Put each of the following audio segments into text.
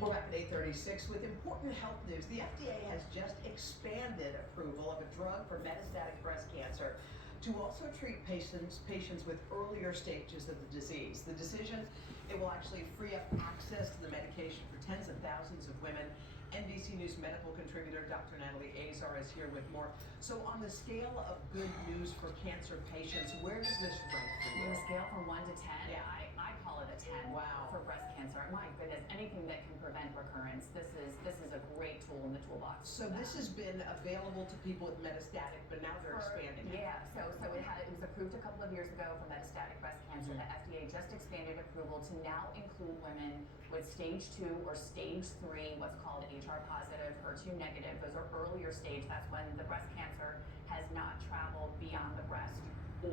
We're back at 8:36 with important health news. The FDA has just expanded approval of a drug for metastatic breast cancer to also treat patients with earlier stages of the disease. The decision, it will actually free up access to the medication for tens of thousands of women. NBC News medical contributor Dr. Natalie Azar is here with more. So on the scale of good news for cancer patients, where does this rank for you? On a scale from 1 to 10, Yeah. I call it a 10. Wow. For breast cancer. My goodness, anything that can prevent recurrence, this is a great tool in the toolbox. So this has been available to people with metastatic, but now they're expanding it. Yeah, so it was approved a couple of years ago for metastatic breast cancer. The FDA just expanded approval to now include women with stage 2 or stage 3, what's called HR positive, HER2 negative. Those are earlier stage. That's when the breast cancer has not traveled beyond the breast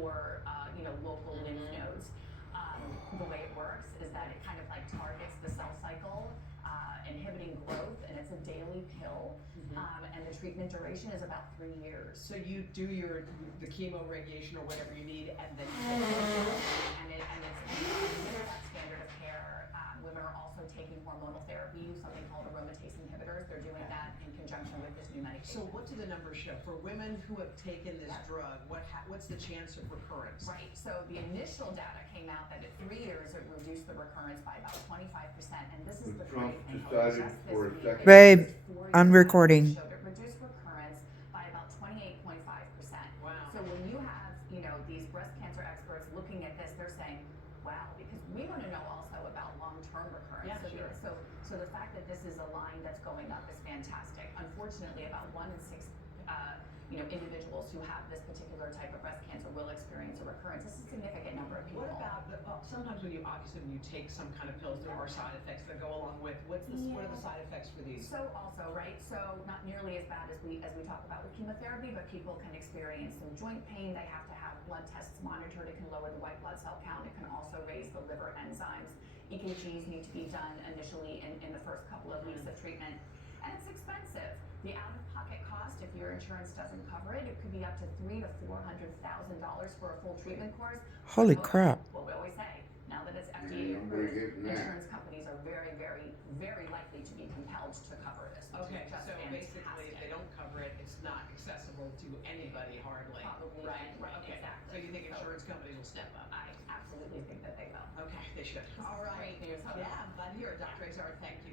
or local lymph nodes. The way it works is that it kind of like targets the cell cycle, inhibiting growth, and it's a daily pill. And the treatment duration is about 3 years. So you do the chemo, radiation, or whatever you need, and then It's that standard of care. Women are also taking hormonal therapy, something called aromatase inhibitors. They're doing that in conjunction with this new medication. So what do the numbers show for women who have taken this drug? What's the chance of recurrence? Right. So the initial data came out that at 3 years it reduced the recurrence by about 25%, and this is the Trump great thing. decided Just this for a week, second. Babe, it was 4 I'm years recording. It showed it reduced recurrence by about 28.5%. Wow. So when you have these breast cancer experts looking at this, they're saying, wow, because we want to know also about long-term recurrence. Yeah, sure. So the fact that this is a line that's going up is fantastic. Unfortunately, about 1 in 6 individuals who have this particular type of breast cancer will experience a recurrence. This is a significant number of people. What about sometimes when you take some kind of pills, there are side effects that go along with. What are the side effects for these? So also, right? So not nearly as bad as we talk about with chemotherapy, but people can experience some joint pain. They have to have blood tests monitored. It can lower the white blood cell count. It can also raise the liver enzymes. EKGs need to be done initially in the first couple of weeks of treatment. And it's expensive. The out-of-pocket cost, if your insurance doesn't cover it, it could be up to $300,000 to $400,000 for a full treatment course. Holy So, crap. What we always say, now that it's FDA approved, insurance companies are very, very, very likely to be compelled to cover this. Which Okay, is just so basically, if fantastic. they don't cover it, it's not accessible to anybody hardly. Probably, right, Okay. exactly. So you think insurance companies will step up? I absolutely think that they will. Okay, they should. All right. Great news, huh? Yeah, I'm glad to hear it. Dr. Azar, thank you.